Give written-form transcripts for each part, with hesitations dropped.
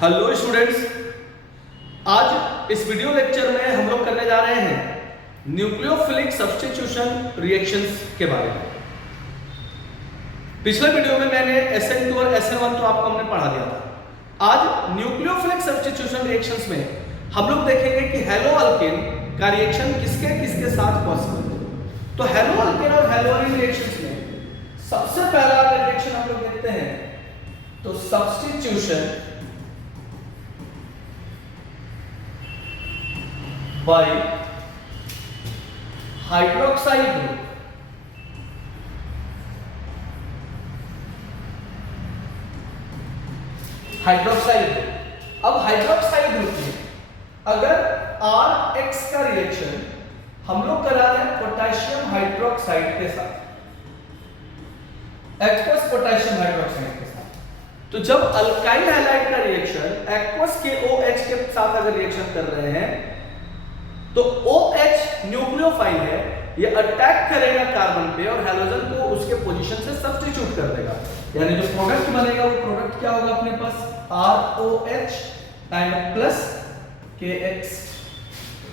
Hello students, आज इस video lecture में हम लोग करने जा रहे हैं न्यूक्लियोफिलिक सब्स्टिट्यूशन रिएक्शंस के बारे में। पिछले वीडियो में मैंने SN2 और SN1 तो आपको हमने पढ़ा दिया था। आज न्यूक्लियोफिलिक सब्स्टिट्यूशन रिएक्शंस में हम लोग देखेंगे कि हेलो अल्केन का रिएक्शन किसके किसके साथ पॉसिबल है। तो हेलो अल्केन और हेलोअरीन रिएक्शंस में सबसे पहला रिएक्शन हम लोग देखते हैं तो substitution by hydroxide group। Hydroxide group, अब हाइड्रोक्साइड ग्रुप में अगर RX का रिएक्शन हम लोग करा रहे हैं पोटेशियम हाइड्रोक्साइड के साथ, एक्वस पोटेशियम हाइड्रोक्साइड के साथ, तो जब अल्काइल हैलाइड का रिएक्शन एक्वस KOH के साथ अगर रिएक्शन कर रहे हैं तो OH न्यूक्लियोफाइल है, ये अटैक करेगा कार्बन पे और हैलोजन को उसके पोजीशन से सब्स्टिट्यूट कर देगा। यानी जो प्रोडक्ट बनेगा वो प्रोडक्ट क्या होगा अपने पास, ROH टाइम प्लस KX।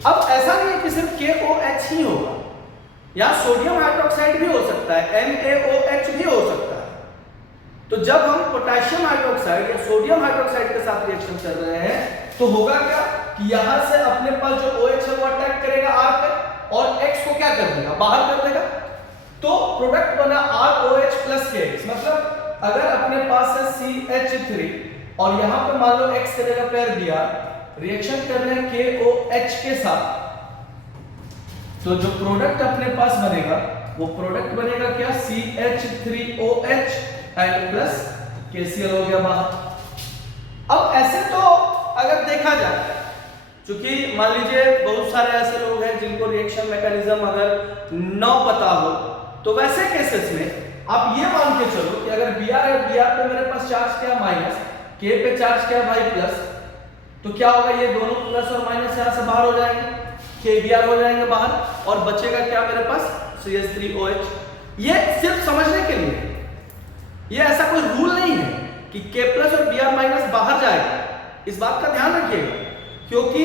अब ऐसा नहीं है कि सिर्फ KOH ही होगा, यहां सोडियम हाइड्रोक्साइड भी हो सकता है, NaOH भी हो सकता है। तो जब हम पोटेशियम हाइड्रोक्साइड या सोडियम हाइड्रोक्साइड के साथ रिएक्शन कर रहे हैं तो होगा क्या कि यहां से अपने पास जो OH है वो अटैक करेगा R पे और X को क्या कर देगा, बाहर कर देगा। तो प्रोडक्ट बना ROH प्लस KX। मतलब अगर अपने पास है CH3 और यहां पे मान लो X करेगा पेयर दिया, रिएक्शन कर रहे हैं KOH के साथ, तो जो प्रोडक्ट अपने पास बनेगा वो प्रोडक्ट बनेगा क्या, CH3OH एंड प्लस KCl हो गया बाहर। अब ऐसे तो अगर देखा जाए, क्योंकि मान लीजिए बहुत सारे ऐसे लोग हैं जिनको रिएक्शन मैकेनिज्म अगर न पता हो, तो वैसे केसेस में आप ये मान के चलो कि अगर Br है, Br पे मेरे पास चार्ज क्या माइनस, K पे चार्ज क्या भाई प्लस, तो क्या होगा, ये दोनों प्लस और माइनस यहां से बाहर हो जाएंगे, KBr हो जाएंगे बाहर और बचेगा क्या मेरे पास, CH3OH। ये सिर्फ समझने के लिए, ये ऐसा कोई रूल नहीं है कि K प्लस और Br माइनस बाहर जाएगा। इस बात का ध्यान रखिएगा, क्योंकि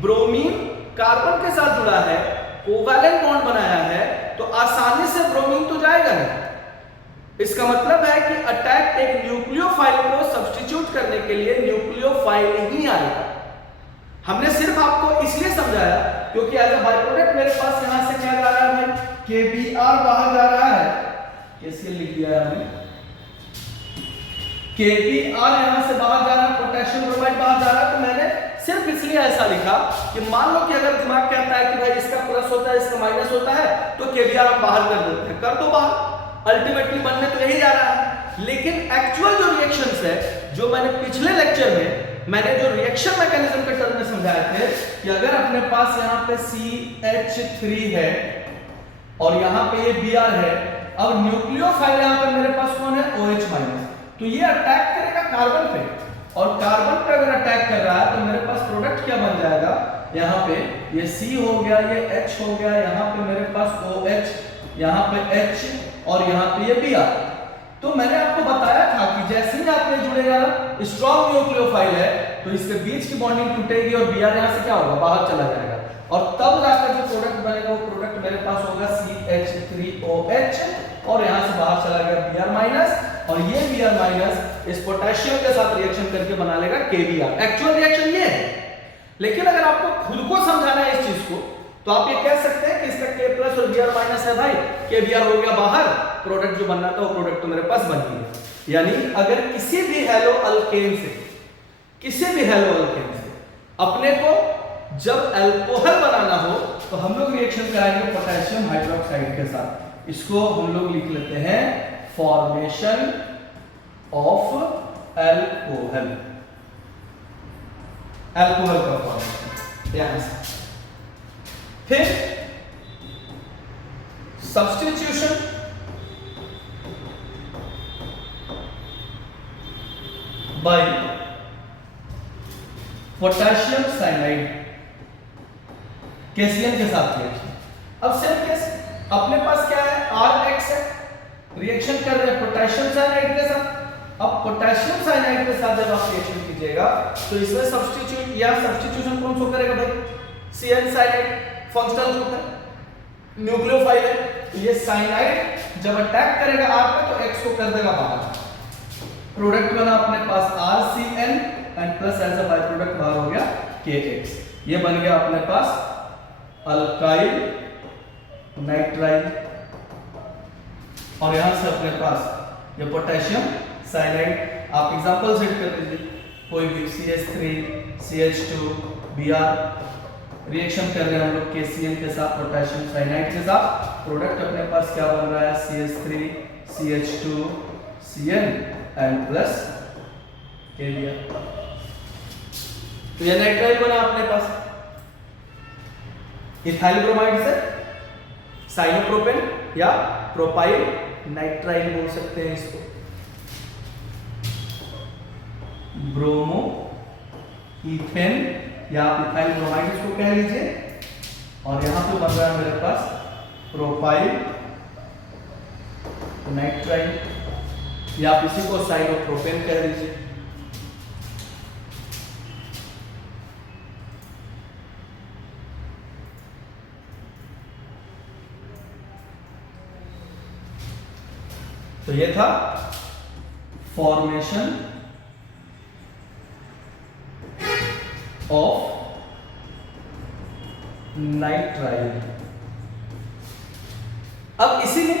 ब्रोमीन कार्बन के साथ जुड़ा है, कोवैलेंट बॉन्ड बनाया है, तो आसानी से ब्रोमीन तो जाएगा नहीं। इसका मतलब है कि अटैक एक न्यूक्लियोफाइल को सब्स्टिट्यूट करने के लिए न्यूक्लियोफाइल ही आएगा। हमने सिर्फ आपको इसलिए समझाया क्योंकि एज अ बाय प्रोडक्ट मेरे पास यहां से क्या जा रहा है भाई, KBr बाहर जा रहा है, KCl लिख दिया है हमने, KBr यहां से बाहर जा रहा है, पोटेशियम ब्रोमाइड बाहर जा रहा है। तो मैंने सिर्फ इसलिए ऐसा लिखा कि मान लो कि अगर दिमाग कहता है कि भाई इसका प्लस होता है इसका माइनस होता है तो KBr हम बाहर कर देते हैं, कर दो बाहर, अल्टीमेटली बनने तो यही जा रहा है। लेकिन एक्चुअल जो रिएक्शंस है, जो मैंने पिछले लेक्चर में मैंने जो रिएक्शन मैकेनिज्म के टर्म में समझाए थे कि अगर अपने पास यहाँ पे CH3 है और यहाँ पे ये Br है, अब न्यूक्लियोफाइल यहाँ पे मेरे पास कौन है, OH माइनस, तो ये अटैक करेगा कार्बन पे और कार्बन पे अगर अटैक कर रहा है तो मेरे पास प्रोडक्ट क्या बन जाएगा, यहाँ पे ये C हो गया, ये H हो गया, यहाँ पे मेरे पास OH, यहाँ पे H और यहाँ पे ये Br। तो मैंने आपको बताया था कि जैसे ही आपने जुड़ेगा स्ट्रॉन्ग न्यूक्लियोफाइल है तो इसके बीच की बॉन्डिंग टूटेगी और Br यहाँ से क्या होगा, बाहर चला जाएगा और तब जाकर जो प्रोडक्ट बनेगा वो प्रोडक्ट मेरे पास होगा CH3OH और यहाँ से बाहर चला गया Br माइनस और ये Br माइनस इस पोटेशियम के साथ रिएक्शन करके बना लेगा KBr। एक्चुअल रिएक्शन ये है, लेकिन अगर आपको खुद को समझाना है इस चीज को तो आप ये कह सकते हैं कि इसका K प्लस और Br माइनस है भाई, KBr हो गया बाहर, प्रोडक्ट जो बनना था वो प्रोडक्ट तो मेरे पास बन गया। यानी अगर किसी भी हेलो अल्केन से, किसी भी हेलो अल्केन से अपने को जब अल्कोहल बनाना हो तो हम लोग रिएक्शन कराएंगे पोटेशियम हाइड्रोक्साइड के साथ। इसको हम लोग लिख लेते हैं फॉर्मेशन ऑफ अल्कोहल, अल्कोहल का फॉर्मेशन यहां से। फिर substitution by potassium cyanide, KCl के साथ रिएक्शन। अब सेम केस अपने पास क्या है, RX है, रिएक्शन कर रहे हैं पोटेशियम साइनाइड के साथ। अब पोटेशियम साइनाइड के साथ जब आप रिएक्शन लीजिएगा तो इसमें सब्स्टिट्यूट या सब्स्टिट्यूशन कौन सा करेगा भाई, CN साइनाइड फंक्शनल ग्रुप है, न्यूक्लियोफाइल है, तो ये साइनाइड जब अटैक करेगा R पे तो X को कर देगा बाहर, प्रोडक्ट बना अपने पास RCN and plus as a by product बाहर हो गया KX, ये बन गया अपने पास अल्काइल नाइट्राइल, और यहां से अपने पास ये पोटेशियम साइनाइड। आप एग्जांपल सेट कर लीजिए, कोई भी CH3 CH2 Br रिएक्शन कर रहे हैं हम लोग KCl के साथ पोटेशियम साइनाइड के साथ, प्रोडक्ट अपने पास क्या बन रहा है CH3 CH2 Cl and plus Kbr, तो ये नाइट्राइल बना अपने पास। इथाइल ब्रोमाइड से साइनोप्रोपेन या प्रोपाइल नाइट्राइल बोल सकते हैं इसको, ब्रोमो इथेन या आप इथाइल ब्रोमाइड इसको कह लीजिए, और यहां पे बन रहा है मेरे पास प्रोपाइल नाइट्राइल या आप इसी को साइनोप्रोपेन कह लीजिए। तो ये था फॉर्मेशन ऑफ नाइट्राइल। अब इसी में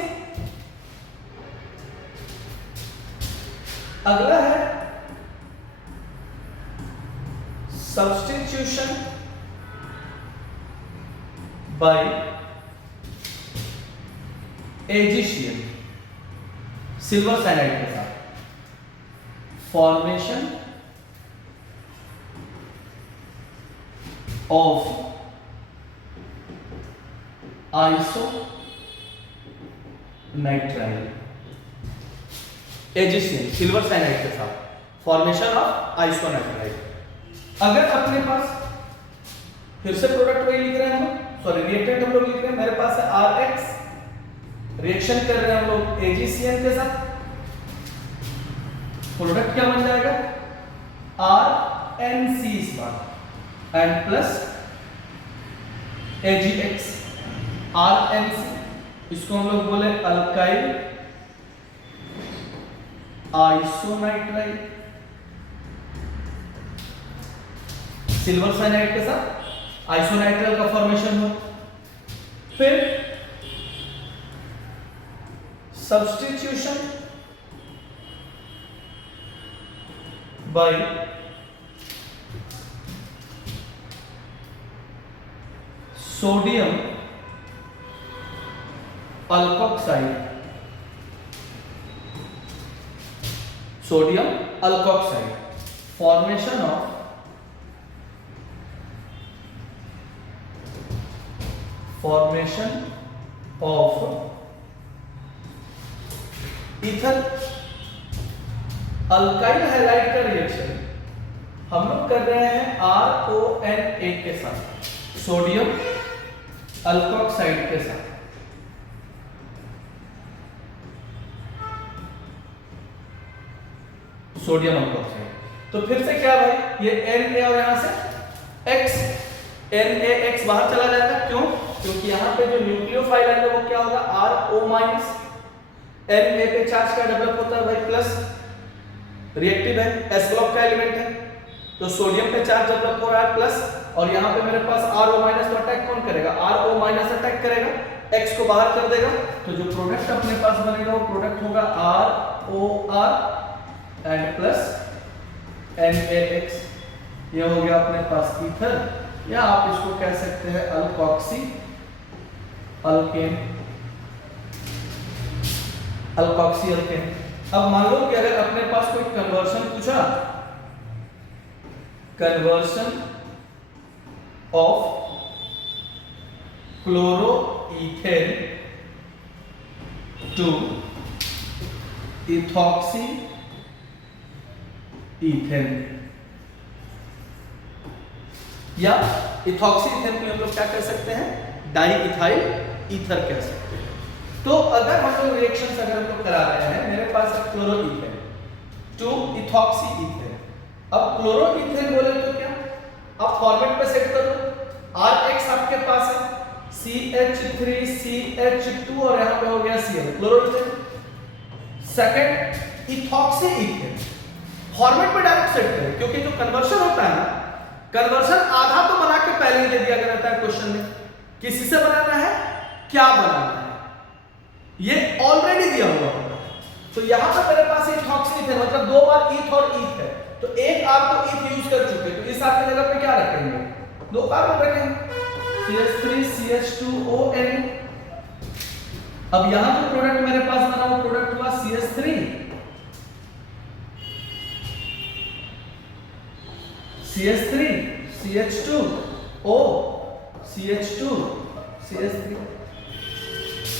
अगला है सब्स्टिट्यूशन बाय एजिशियन सिल्वर साइनाइड के साथ, फॉर्मेशन ऑफ आइसो नाइट्राइल, एजिशियन सिल्वर साइनाइड के साथ फॉर्मेशन ऑफ आइसो नाइट्राइल। अगर अपने पास फिर से प्रोडक्ट वही लिख रहे हैं हम, सॉरी रिएक्टेंट हम लोग लिख रहे हैं, मेरे पास है RX, रिएक्शन कर रहे हैं हम लोग AgCN के साथ, प्रोडक्ट क्या बन जाएगा RNC इस बार एंड प्लस AgX, RNC इसको हम लोग बोले अल्काइल आइसोनाइट्राइल, सिल्वर साइनाइड के साथ आइसोनाइट्राइल का फॉर्मेशन हो। फिर substitution by sodium alkoxide, sodium alkoxide, formation of ether alkyl halide का रिएक्शन हम लोग कर रहे हैं RONA के साथ, सोडियम अल्कोक्साइड के साथ, सोडियम अल्कोक्साइड। तो फिर से क्या भाई, ये Na और यहां से X, NaX बाहर चला जाएगा, क्यों? क्योंकि यहां पे जो न्यूक्लियोफाइल है वो क्या होगा RO-, Na पे चार्ज का डेवलप होता है भाई प्लस, रिएक्टिव है, S ब्लॉक का एलिमेंट है, तो सोडियम पे चार्ज डेवलप हो रहा है प्लस, और यहां पे मेरे पास RO- तो अटैक कौन करेगा, RO- अटैक करेगा, X को बाहर कर देगा, तो जो प्रोडक्ट अपने पास बनेगा वो प्रोडक्ट होगा ROR एंड प्लस NaX, ये हो गया अपने पास ईथर, या आप इसको कह सकते हैं अल्कोक्सी अल्केन, अल्कोक्सी अल्केन। अब मान लो कि अगर अपने पास कोई कन्वर्शन पूछा, conversion of chloroethane to ethoxy ethane, या इथॉक्सी ईथेन को हम लोग क्या कर सकते हैं, डाई इथाइल ईथर कह सकते हैं। तो अगर हम लोग रिएक्शंस अगर हम लोग करा रहे हैं, मेरे पास है क्लोरोईथेन टू इथॉक्सी ईथेन, अब क्लोरोइथेन बोले तो क्या, आप फॉर्मेट पे सेट करो, RH आपके पास है CH3 CH2 और यहां पे हो गया Cl, chloroethane. Second ethoxy ethane, format पे डायरेक्ट सेट करें, क्योंकि जो कन्वर्शन होता है ना, कन्वर्शन आधा तो बना के पहले ही दे दिया गया रहता है क्वेश्चन में, किसी से बनाना है, क्या बनाना है, ये ऑलरेडी दिया हुआ होता है। तो यहां पर मेरे पास इथॉक्सी इथेन मतलब दो बार ईथ और ईथ है, तो एक आप तो ईथ यूज कर चुके, तो इस आपकी जगह पे क्या रखेंगे, दो कार्बन रखेंगे CH3 CH2O N। अब यहां जो प्रोडक्ट मेरे पास बना वो प्रोडक्ट हुआ CH3 CH3 CH2 O CH2 CH3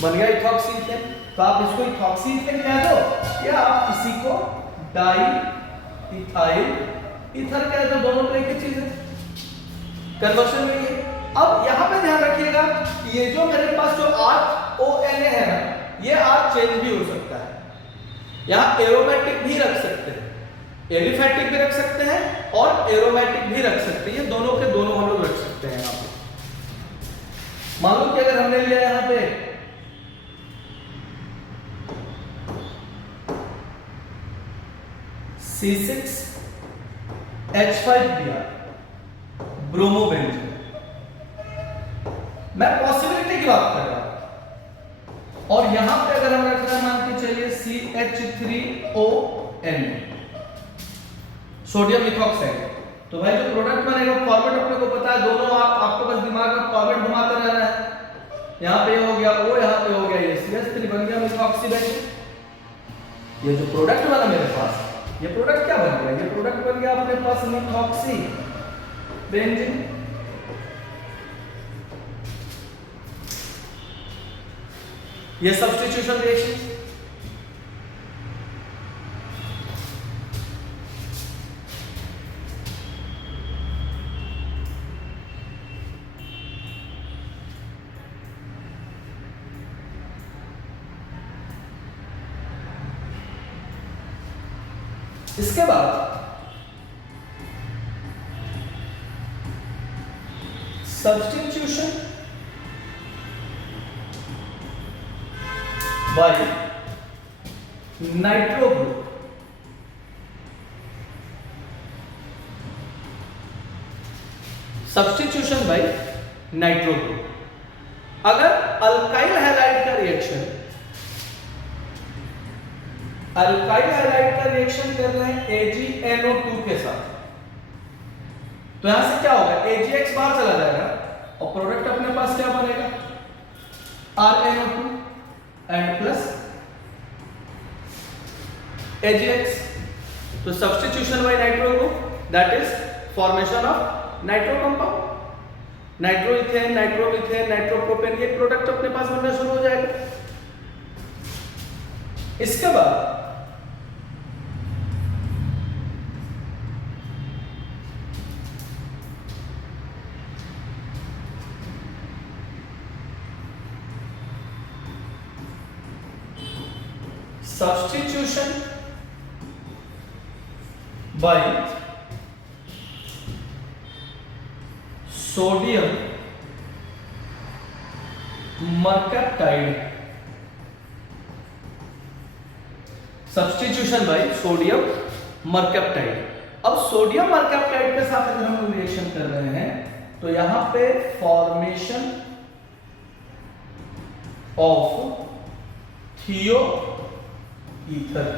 बन गया इथॉक्सी इथेन। तो आप इसको इथॉक्सी इथेन कह दो या आप इसी को डाई इथाइल ईथर कह दो, दोनों तो एक ही चीज है, कन्वर्शन में है। अब यहां पे ध्यान रखिएगा, ये जो मेरे पास जो RONA है ना, ये R चेंज भी हो सकता है, यहां एरोमेटिक भी रख सकते हैं, एलिफैटिक भी रख सकते हैं और एरोमेटिक भी रख सकते हैं, ये दोनों के दोनों हम लोग रख सकते हैं। यहां पे मान लो कि अगर हमने लिया यहां पे C6H5Br ब्रोमोबेंजीन, मैं पॉसिबिलिटी की बात कर रहा हूं, और यहां पे अगर हम रख रहे हैं मान के चलिए CH3ON सोडियम लिथोक्साइड, तो भाई जो प्रोडक्ट बनेगा फॉर्मेट अपने को पता है, दोनों आपको बस दिमाग में फॉर्मेट घुमाते रहना है। यहां पे हो गया O, यहां पे हो गया ये CH3 बन गया लिथोक्सी बेंजीन। ये जो प्रोडक्ट बना मेरे पास, ये प्रोडक्ट क्या बन गया, ये प्रोडक्ट बन गया अपने पास लिथोक्सी बेंजीन। ये सब्स्टिट्यूशन रिएक्शन। इसके बाद substitution by nitro group. Substitution by nitro group. अगर अल्काइल हैलाइड का रिएक्शन, अल्काइल हैलाइड का रिएक्शन कर रहे हैं AgNO2 के साथ, तो यहां से क्या होगा, AgX बाहर चला जाएगा और प्रोडक्ट अपने पास क्या बनेगा, RnO2 एंड प्लस AgX। तो substitution by nitro group, that is formation of nitro compound, nitroethane, nitromethane, nitropropane, ये प्रोडक्ट अपने पास बनना शुरू हो जाएगा। इसके बाद substitution by sodium mercaptide, substitution by sodium mercaptide. अब सोडियम मरकैप्टाइड के साथ अगर हम रिएक्शन कर रहे हैं तो यहां पे फॉर्मेशन ऑफ थियो ईथर,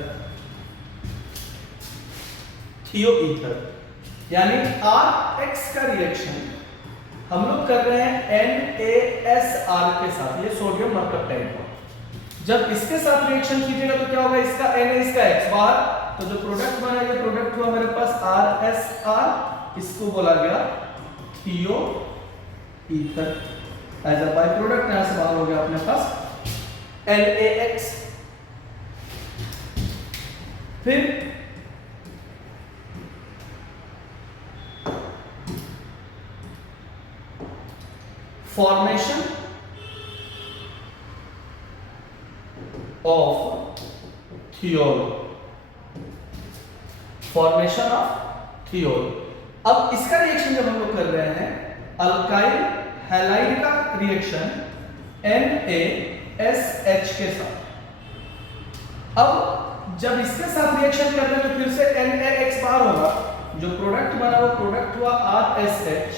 थियो ईथर यानी RX का रिएक्शन हम लोग कर रहे हैं NaSR के साथ, ये सोडियम मरकैप्टाइड का। जब इसके साथ रिएक्शन कीजिएगा तो क्या होगा, इसका Na इसका X बाहर, तो जो प्रोडक्ट बना ये प्रोडक्ट हुआ मेरे पास RSR, इसको बोला गया thioether as a by product, यहां से बाहर हो गया अपने पास NaX। फिर formation of thiol, formation of thiol. अब इसका रिएक्शन जब हम लोग कर रहे हैं अल्काइल हैलाइड का रिएक्शन NaSH के साथ। अब जब इसके साथ रिएक्शन कर रहे हैं तो फिर से NaX बाहर होगा, जो प्रोडक्ट बना वो प्रोडक्ट हुआ RSH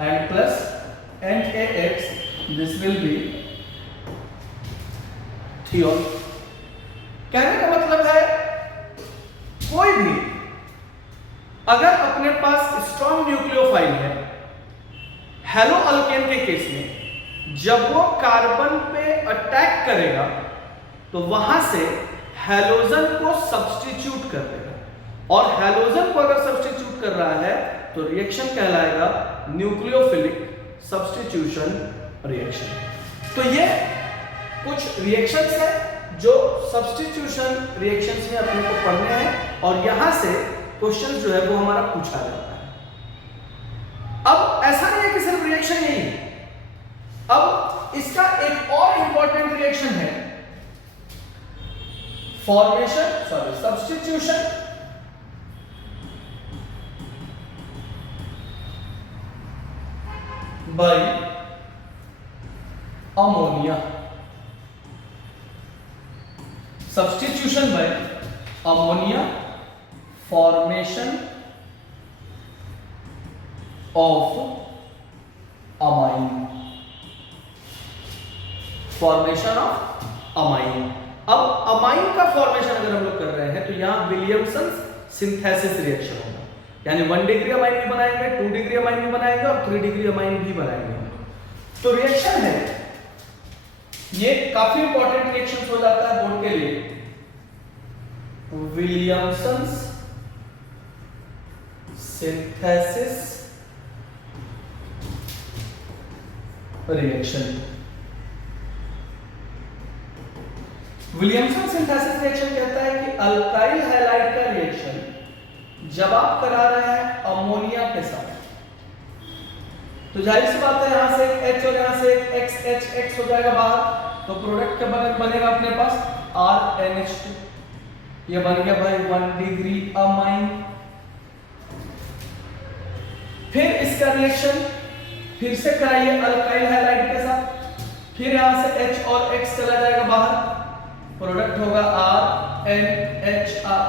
and plus NaX, this will be thiol. कहने का मतलब है कोई भी अगर अपने पास स्ट्रॉन्ग न्यूक्लियोफाइल है, हेलो अल्केन के केस में जब वो कार्बन पे अटैक करेगा तो वहां से हैलोजन को सब्स्टिट्यूट कर देगा, और हैलोजन को अगर सब्स्टिट्यूट कर रहा है तो रिएक्शन कहलाएगा न्यूक्लियोफिलिक सब्स्टिट्यूशन रिएक्शन। तो ये कुछ रिएक्शंस है जो सब्स्टिट्यूशन रिएक्शंस में अपने को पढ़ने हैं, और यहां से क्वेश्चन जो है वो हमारा पूछा जाता है। अब ऐसा नहीं है कि सिर्फ रिएक्शन यही है, अब इसका एक और इंपॉर्टेंट रिएक्शन है substitution bye ammonia. Substitution bye ammonia, formation of amine, formation of amine. अब अमाइन का फॉर्मेशन अगर हम लोग कर रहे हैं तो यहां विलियमसन सिंथेसिस रिएक्शन होगा, यानी 1 डिग्री अमाइन भी बनाएंगे, 2 डिग्री अमाइन भी बनाएंगे और 3 डिग्री अमाइन भी बनाएंगे। तो रिएक्शन है ये काफी इंपॉर्टेंट रिएक्शन हो जाता है बोर्ड के लिए, Williamson synthesis reaction. Williamson synthesis reaction कहता है कि अल्काइल हैलाइड का रिएक्शन जब आप करा रहे हैं अमोनिया के साथ, तो जाहिर सी बात है यहां से एक H और यहां से एक X हो जाएगा बाहर, तो प्रोडक्ट क्या बनेगा अपने पास RNH2, ये बन गया भाई 1 डिग्री अमाइन। फिर इसका रिएक्शन फिर से कराइए अल्काइल हैलाइड के साथ, फिर यहां से H और X चला जाएगा बाहर, प्रोडक्ट होगा RNHR,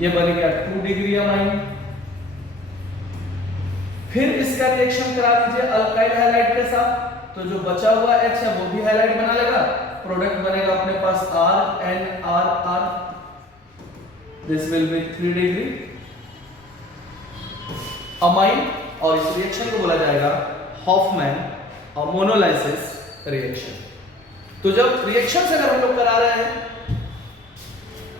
ये बन गया 2 डिग्री अमाइन। फिर इसका रिएक्शन करा दीजिए अल्काइल हैलाइड के साथ, तो जो बचा हुआ H है वो भी हैलाइड बना लेगा, प्रोडक्ट बनेगा अपने पास RNRR, this will be 3 degree amine, और इस रिएक्शन को बोला जाएगा हॉफमैन मोनोलाइसिस रिएक्शन। तो जब रिएक्शन अगर हम लोग करा रहे हैं,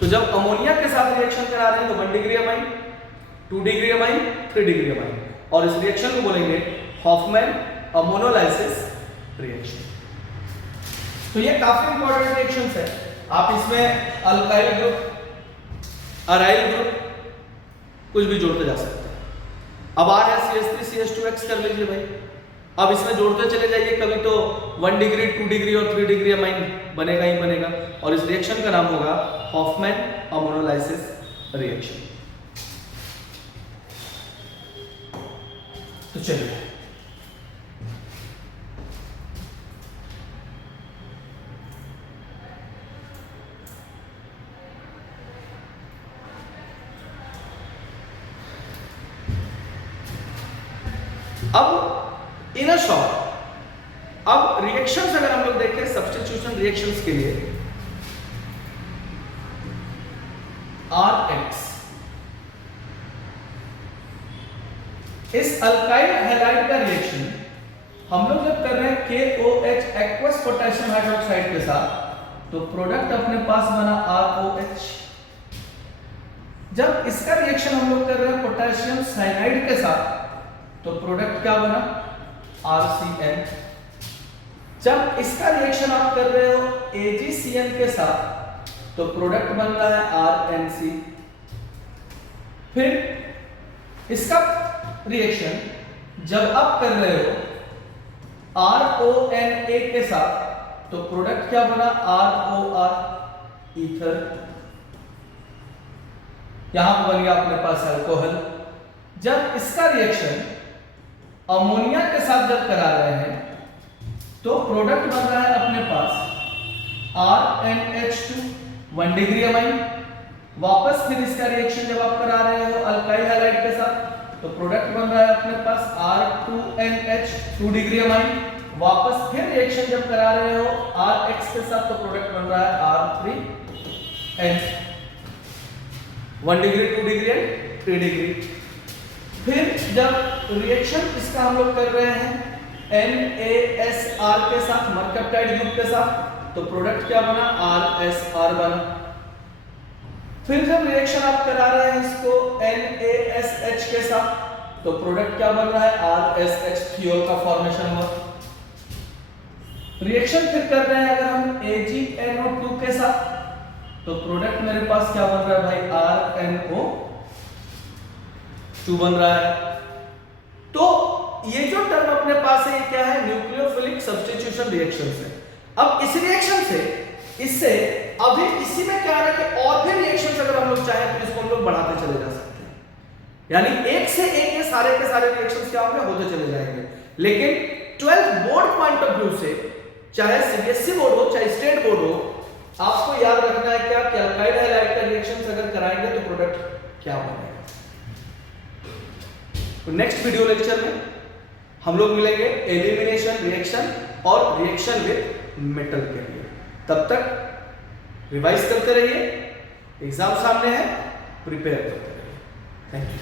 तो जब अमोनिया के साथ रिएक्शन करा रहे हैं तो 1 degree amine, 2 degree amine, 3 degree amine, और इस रिएक्शन को बोलेंगे हॉफमैन मोनोलाइसिस रिएक्शन। तो ये काफी इंपॉर्टेंट रिएक्शंस है, आप इसमें अल्काइल ग्रुप, अराइल ग्रुप कुछ भी जोड़ते जा सकते हैं। अब आ रहा है CH3CH2X कर लीजिए भाई, अब इसमें जोड़ते चले जाइए, कभी तो 1 डिग्री, 2 डिग्री और 3 डिग्री अमाइन बनेगा ही बनेगा, और इस रिएक्शन का नाम होगा हॉफमैन मोनोलाइसिस रिएक्शन। तो चलिए अब इन अ शॉर्ट, अब रिएक्शंस अगर हम लोग देखें सब्स्टिट्यूशन रिएक्शंस के लिए, RX इस अल्काइल हैलाइड का रिएक्शन हम लोग जब कर रहे हैं KOH एक्वस पोटेशियम हाइड्रोक्साइड के साथ, तो प्रोडक्ट अपने पास बना ROH। जब इसका रिएक्शन हम लोग कर रहे हैं पोटेशियम साइनाइड के साथ, तो प्रोडक्ट क्या बना RCN। जब इसका रिएक्शन आप कर रहे हो AgCN के साथ, तो प्रोडक्ट बन रहा है RNC। फिर इसका रिएक्शन जब आप कर रहे हो RONA के साथ, तो प्रोडक्ट क्या बना ROR, ईथर। यहां पर बन गया अपने पास अल्कोहल। जब इसका रिएक्शन अमोनिया के साथ जब करा रहे हैं तो प्रोडक्ट बन रहा है अपने पास RNH2 1 डिग्री अमाइन। वापस फिर इसका रिएक्शन जब आप करा रहे हो अल्काइल हैलाइड के साथ तो प्रोडक्ट बन रहा है अपने पास R2NH 2 डिग्री अमाइन। वापस फिर रिएक्शन जब करा रहे हो RH के साथ तो प्रोडक्ट बन रहा है R3N 1 degree 2 degree and 3 degree. फिर जब रिएक्शन इसका हम लोग कर रहे हैं NaSR के साथ मरकप्टाइड ग्रुप के साथ तो प्रोडक्ट क्या बना RSR बना। फिर जब रिएक्शन आप करा रहे हैं इसको NaSH के साथ तो प्रोडक्ट क्या बन रहा है RSH थियोल का फॉर्मेशन हुआ। रिएक्शन फिर कर रहे हैं अगर हम AgNO2 के साथ तो प्रोडक्ट मेरे पास क्या बन रहा है भाई RNO2 बन रहा है। तो ये जो टर्म अपने पास है ये क्या है न्यूक्लियोफिलिक सब्स्टिट्यूशन रिएक्शन है। अब इस रिएक्शन से इससे अभी इसी में क्या है कि और भी रिएक्शंस अगर हम लोग चाहें तो इसको हम लोग बढ़ाते चले जा सकते हैं, यानी एक से एक ये सारे के सारे रिएक्शंस क्या होते चले जाएंगे। लेकिन 12th board point of view से चाहे सीबीएसई बोर्ड हो चाहे स्टेट बोर्ड हो आपको याद रखना है क्या कि अल्काइल हैलाइड का रिएक्शंस अगर कराएंगे तो प्रोडक्ट क्या बनेगा। तो नेक्स्ट वीडियो लेक्चर में हम लोग मिलेंगे एलिमिनेशन रिएक्शन और रिएक्शन विद मेटल के लिए। तब तक रिवाइज करते रहिए, एग्जाम सामने है, प्रिपेयर करते रहिए। Thank you.